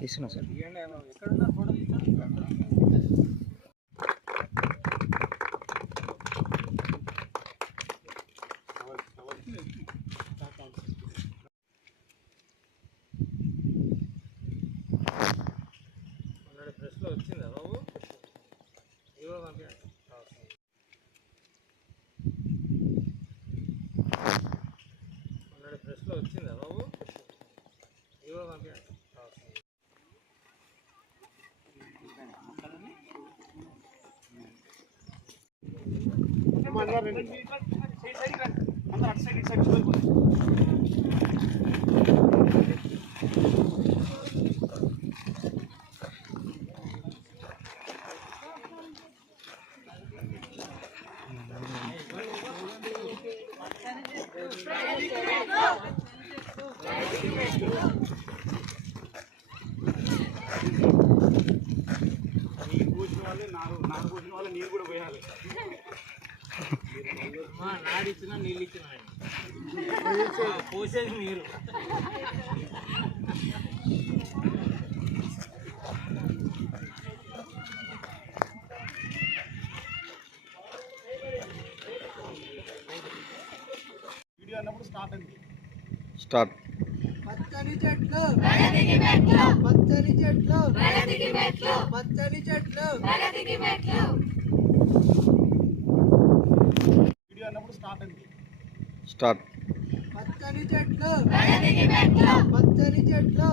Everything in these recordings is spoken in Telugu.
తీసుకున్నా సార్. ఎక్కడున్నారు ఫోటో తీస్తారు మొన్నటి వచ్చిందా బాబు? ఇవ్వ పంపించండి మొన్నటి ప్రెస్లో వచ్చిందా బాబు ఇవ్వ కూడా పోయాలి. నాడు ఇచ్చిన నీళ్ళు ఇచ్చిన పోసేది మీరు. స్టార్ట్ పచ్చని చెట్లు. పచ్చని చెట్లు. పచ్చని చెట్లు. స్టార్ట్. పచ్చని చెట్లు. పచ్చని చెట్లు.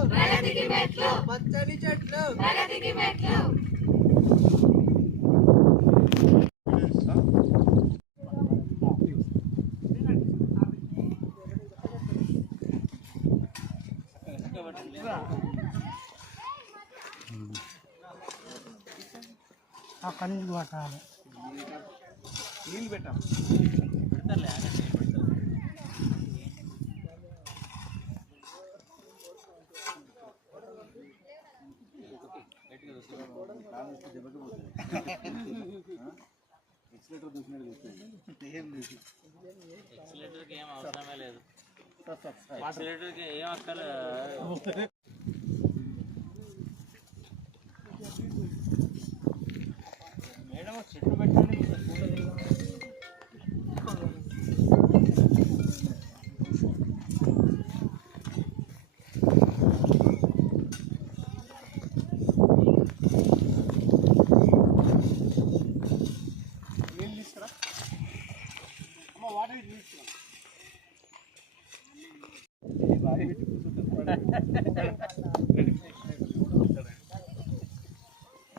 పచ్చని చెట్లు. అక్కడి నుంచి కొట్టాలి నీళ్ళు పెట్టాం పెడతారులే ఎక్సిలేటర్కి ఏం అవసరమే లేదు. ఎక్సిలేటర్కి ఏం అక్కర్లేదు మేడం చెట్టు పెట్టి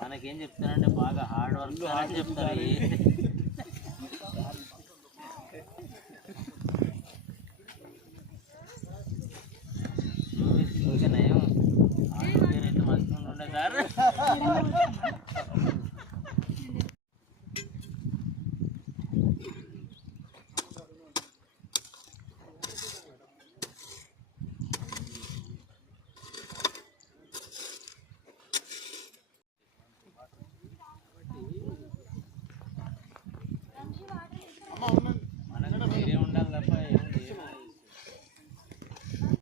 మనకేం చెప్తారంటే బాగా హార్డ్ వర్క్ అని చెప్తారు. ఇంకా నయం ఆరోగ్యం అయితే మంచిగా ఉండే సార్.